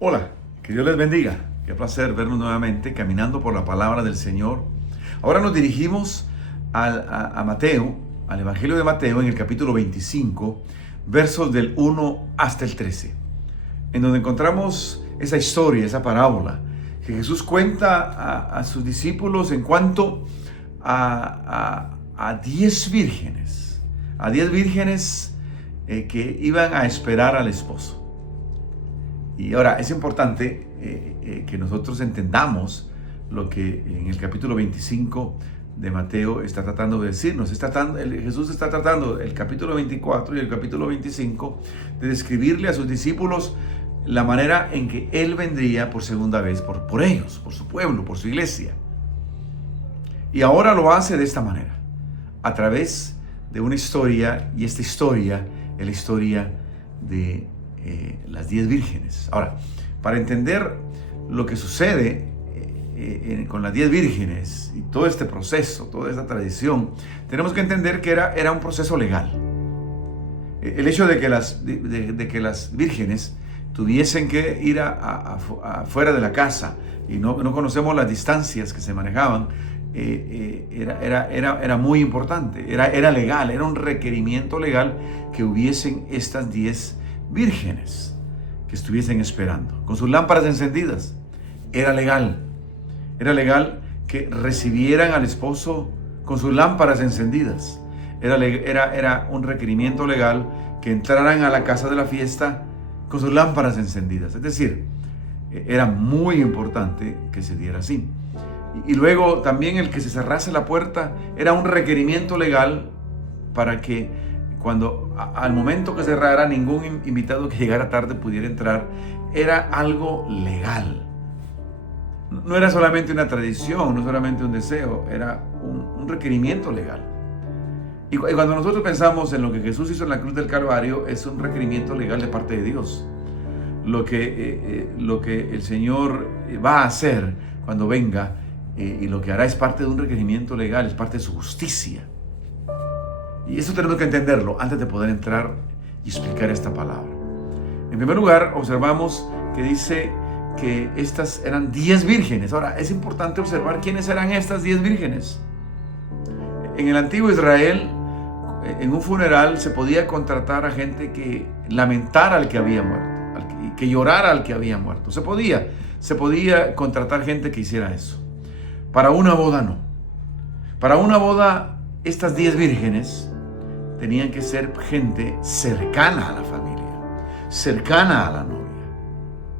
Hola, que Dios les bendiga. Qué placer vernos nuevamente caminando por la palabra del Señor. Ahora nos dirigimos a Mateo, al Evangelio de Mateo, en el capítulo 25, versos del 1 hasta el 13, en donde encontramos esa historia, esa parábola que Jesús cuenta a sus discípulos en cuanto a 10 vírgenes, que iban a esperar al esposo. Y ahora es importante que nosotros entendamos lo que en el capítulo 25 de Mateo está tratando de decirnos. Jesús está tratando el capítulo 24 y el capítulo 25 de describirle a sus discípulos la manera en que Él vendría por segunda vez por ellos, por su pueblo, por su iglesia. Y ahora lo hace de esta manera, a través de una historia, y esta historia es la historia de las 10 vírgenes. Ahora, para entender lo que sucede con las 10 vírgenes y todo este proceso, toda esta tradición, tenemos que entender que era un proceso legal. El hecho de que las vírgenes tuviesen que ir afuera de la casa, y no conocemos las distancias que se manejaban, era muy importante, era legal, era un requerimiento legal que hubiesen estas 10 vírgenes que estuviesen esperando con sus lámparas encendidas. Era legal que recibieran al esposo con sus lámparas encendidas. Era un requerimiento legal que entraran a la casa de la fiesta con sus lámparas encendidas. Es decir, era muy importante que se diera así. Y luego también el que se cerrase la puerta era un requerimiento legal para que al momento que cerrara, ningún invitado que llegara tarde pudiera entrar. Era algo legal. No era solamente una tradición, no solamente un deseo, era un requerimiento legal. Y cuando nosotros pensamos en lo que Jesús hizo en la cruz del Calvario, es un requerimiento legal de parte de Dios. Lo que el Señor va a hacer cuando venga, y lo que hará es parte de un requerimiento legal, es parte de su justicia. Y eso tenemos que entenderlo antes de poder entrar y explicar esta palabra. En primer lugar, observamos que dice que estas eran 10 vírgenes. Ahora, es importante observar quiénes eran estas 10 vírgenes. En el antiguo Israel, en un funeral se podía contratar a gente que lamentara al que había muerto, que llorara al que había muerto. Se podía contratar gente que hiciera eso. Para una boda no. Para una boda, estas 10 vírgenes tenían que ser gente cercana a la familia, cercana a la novia,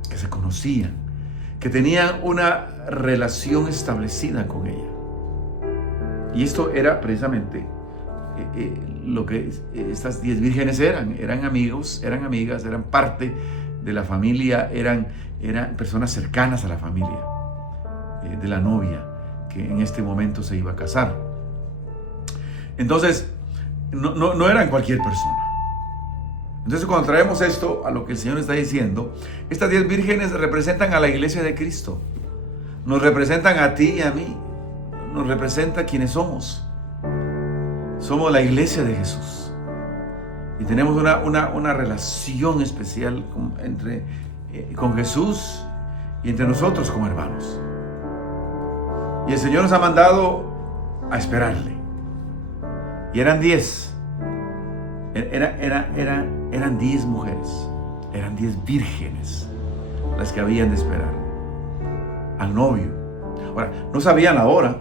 que se conocían, que tenían una relación establecida con ella. Y esto era precisamente lo que estas 10 vírgenes eran amigos, eran amigas, eran parte de la familia, eran personas cercanas a la familia de la novia que en este momento se iba a casar. Entonces, no eran cualquier persona. Entonces, cuando traemos esto a lo que el Señor está diciendo, estas 10 vírgenes representan a la iglesia de Cristo. Nos representan a ti y a mí. Nos representa quienes somos. Somos la iglesia de Jesús. Y tenemos una relación especial con Jesús y entre nosotros como hermanos. Y el Señor nos ha mandado a esperarle. Y eran 10. Eran 10 mujeres. Eran 10 vírgenes las que habían de esperar al novio. Ahora, no sabían la hora,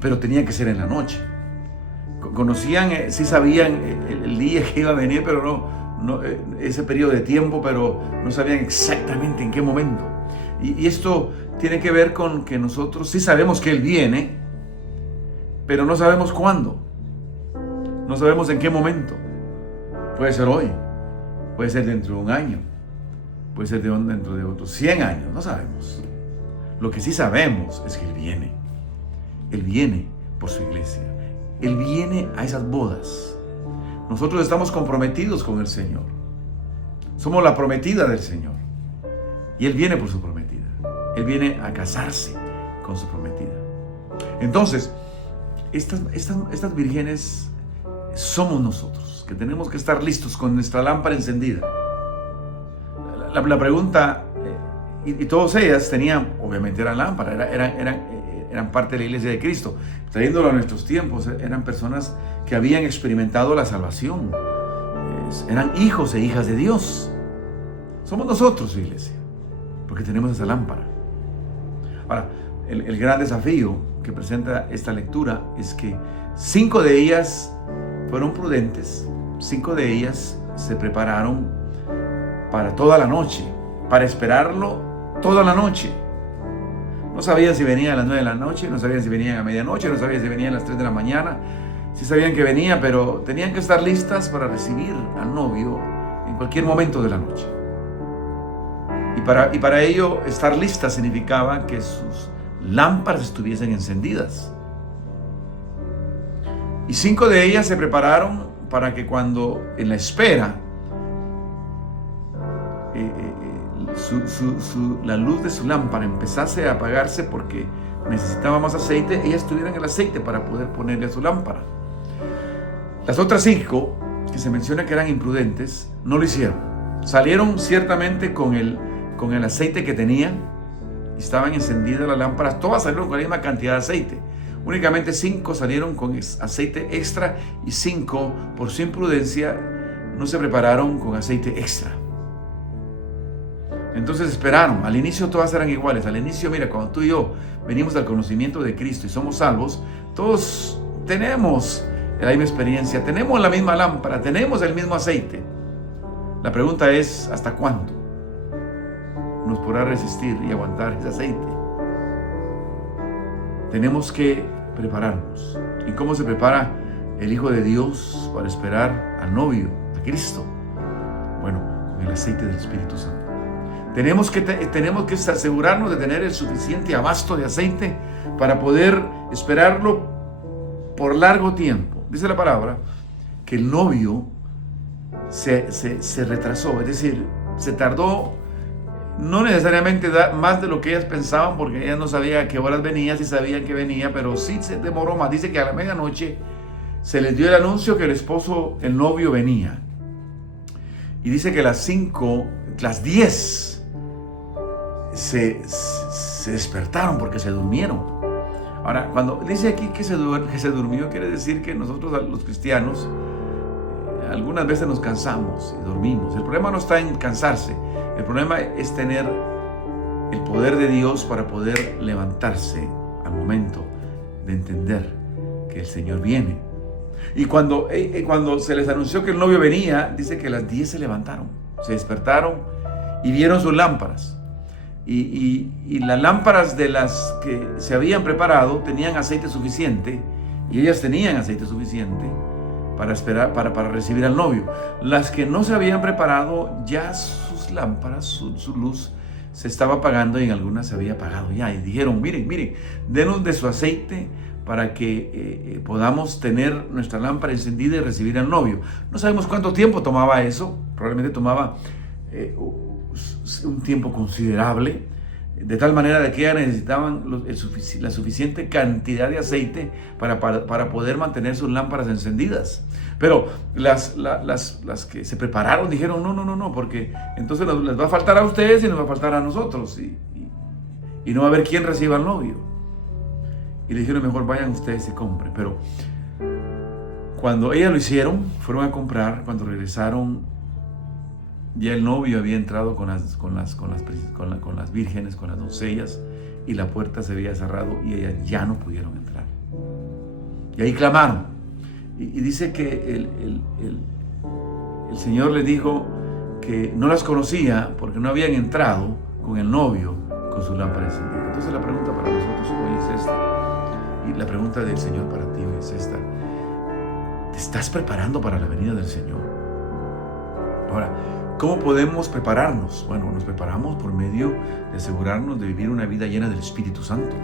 pero tenían que ser en la noche. Conocían, sí sabían el día que iba a venir, pero no ese periodo de tiempo, pero no sabían exactamente en qué momento. Y esto tiene que ver con que nosotros sí sabemos que Él viene, pero no sabemos cuándo. No sabemos en qué momento. Puede ser hoy, puede ser dentro de un año, puede ser dentro de otros 100 años, no sabemos. Lo que sí sabemos es que Él viene. Él viene por su iglesia. Él viene a esas bodas. Nosotros estamos comprometidos con el Señor. Somos la prometida del Señor. Y Él viene por su prometida. Él viene a casarse con su prometida. Entonces, estas vírgenes somos nosotros, que tenemos que estar listos con nuestra lámpara encendida. La pregunta y todas ellas tenían, obviamente eran lámparas, eran parte de la iglesia de Cristo. Trayéndolo a nuestros tiempos, eran personas que habían experimentado la salvación. Eran hijos e hijas de Dios. Somos nosotros, iglesia, porque tenemos esa lámpara. Ahora, el gran desafío que presenta esta lectura es que 5 de ellas fueron prudentes, 5 de ellas se prepararon para toda la noche, para esperarlo toda la noche. No sabían si venía a las 9 de la noche, no sabían si venían a medianoche, no sabían si venían a las 3 de la mañana. Sí sabían que venía, pero tenían que estar listas para recibir al novio en cualquier momento de la noche. Y para ello, estar listas significaba que sus lámparas estuviesen encendidas. Y 5 de ellas se prepararon para que cuando en la espera la luz de su lámpara empezase a apagarse porque necesitaba más aceite, ellas tuvieran el aceite para poder ponerle a su lámpara. Las otras 5, que se menciona que eran imprudentes, no lo hicieron. Salieron ciertamente con el aceite que tenían y estaban encendidas las lámparas. Todas salieron con la misma cantidad de aceite. Únicamente 5 salieron con aceite extra y 5, por su imprudencia, no se prepararon con aceite extra. Entonces esperaron. Al inicio todas eran iguales. Al inicio, mira, cuando tú y yo venimos al conocimiento de Cristo y somos salvos, todos tenemos la misma experiencia, tenemos la misma lámpara, tenemos el mismo aceite. La pregunta es, ¿hasta cuándo nos podrá resistir y aguantar ese aceite? Tenemos que prepararnos. ¿Y cómo se prepara el Hijo de Dios para esperar al novio, a Cristo? Bueno, con el aceite del Espíritu Santo. Tenemos que asegurarnos de tener el suficiente abasto de aceite para poder esperarlo por largo tiempo. Dice la palabra que el novio se retrasó, es decir, se tardó, no necesariamente más de lo que ellas pensaban, porque ellas no sabían a qué horas venía, si sabían que venía, pero sí se demoró más. Dice que a la medianoche se les dio el anuncio que el novio venía. Y dice que las 10 se despertaron porque se durmieron. Ahora, cuando dice aquí que se durmió, quiere decir que nosotros los cristianos algunas veces nos cansamos y dormimos. El problema no está en cansarse, el problema es tener el poder de Dios para poder levantarse al momento de entender que el Señor viene. Y cuando se les anunció que el novio venía, dice que las 10 se levantaron, se despertaron y vieron sus lámparas. Y las lámparas de las que se habían preparado tenían aceite suficiente, y ellas tenían aceite suficiente para esperar, para recibir al novio. Las que no se habían preparado, ya sus lámparas, su luz se estaba apagando, y en algunas se había apagado ya. Y dijeron, miren, denos de su aceite para que podamos tener nuestra lámpara encendida y recibir al novio. No sabemos cuánto tiempo tomaba eso, probablemente tomaba un tiempo considerable, de tal manera de que ya necesitaban la suficiente cantidad de aceite para poder mantener sus lámparas encendidas. Pero las que se prepararon dijeron, no, porque entonces les va a faltar a ustedes y nos va a faltar a nosotros, y no va a haber quien reciba al novio. Y le dijeron, mejor vayan ustedes y compren. Pero cuando ellas lo hicieron, fueron a comprar. Cuando regresaron, ya el novio había entrado con las vírgenes, con las doncellas, y la puerta se había cerrado y ellas ya no pudieron entrar. Y ahí clamaron. Y dice que el Señor les dijo que no las conocía porque no habían entrado con el novio con su lámpara encendida. Entonces la pregunta para nosotros hoy es esta, y la pregunta del Señor para ti hoy es esta: ¿te estás preparando para la venida del Señor? Ahora, ¿cómo podemos prepararnos? Bueno, nos preparamos por medio de asegurarnos de vivir una vida llena del Espíritu Santo,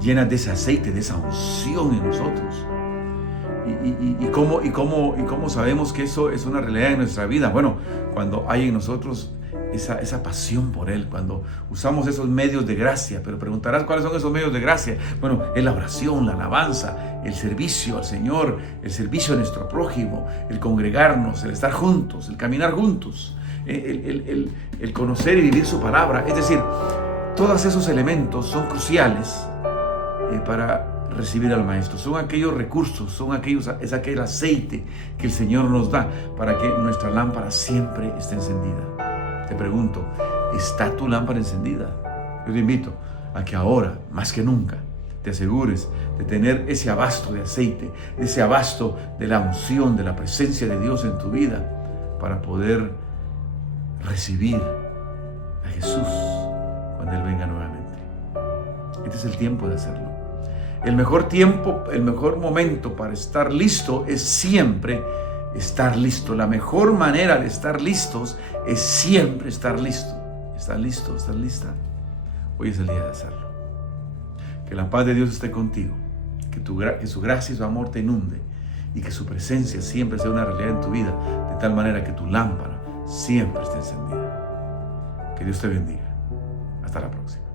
llena de ese aceite, de esa unción en nosotros. ¿Y cómo sabemos que eso es una realidad en nuestra vida? Bueno, cuando hay en nosotros esa pasión por Él, cuando usamos esos medios de gracia. Pero preguntarás, ¿cuáles son esos medios de gracia? Bueno, es la oración, la alabanza, el servicio al Señor, el servicio a nuestro prójimo, el congregarnos, el estar juntos, el caminar juntos. el conocer y vivir su palabra. Es decir, todos esos elementos son cruciales para recibir al Maestro. Son aquellos recursos, es aquel aceite que el Señor nos da para que nuestra lámpara siempre esté encendida. Te pregunto, ¿está tu lámpara encendida? Yo te invito a que ahora, más que nunca, te asegures de tener ese abasto de aceite, ese abasto de la unción, de la presencia de Dios en tu vida, para poder recibir a Jesús cuando Él venga nuevamente. Este es el tiempo de hacerlo. El mejor tiempo, el mejor momento para estar listo es siempre estar listo. La mejor manera de estar listos es siempre estar listo. ¿Estás listo? ¿Estás lista? Hoy es el día de hacerlo. Que la paz de Dios esté contigo, que su gracia y su amor te inunde y que su presencia siempre sea una realidad en tu vida, de tal manera que tu lámpara siempre esté encendida. Que Dios te bendiga. Hasta la próxima.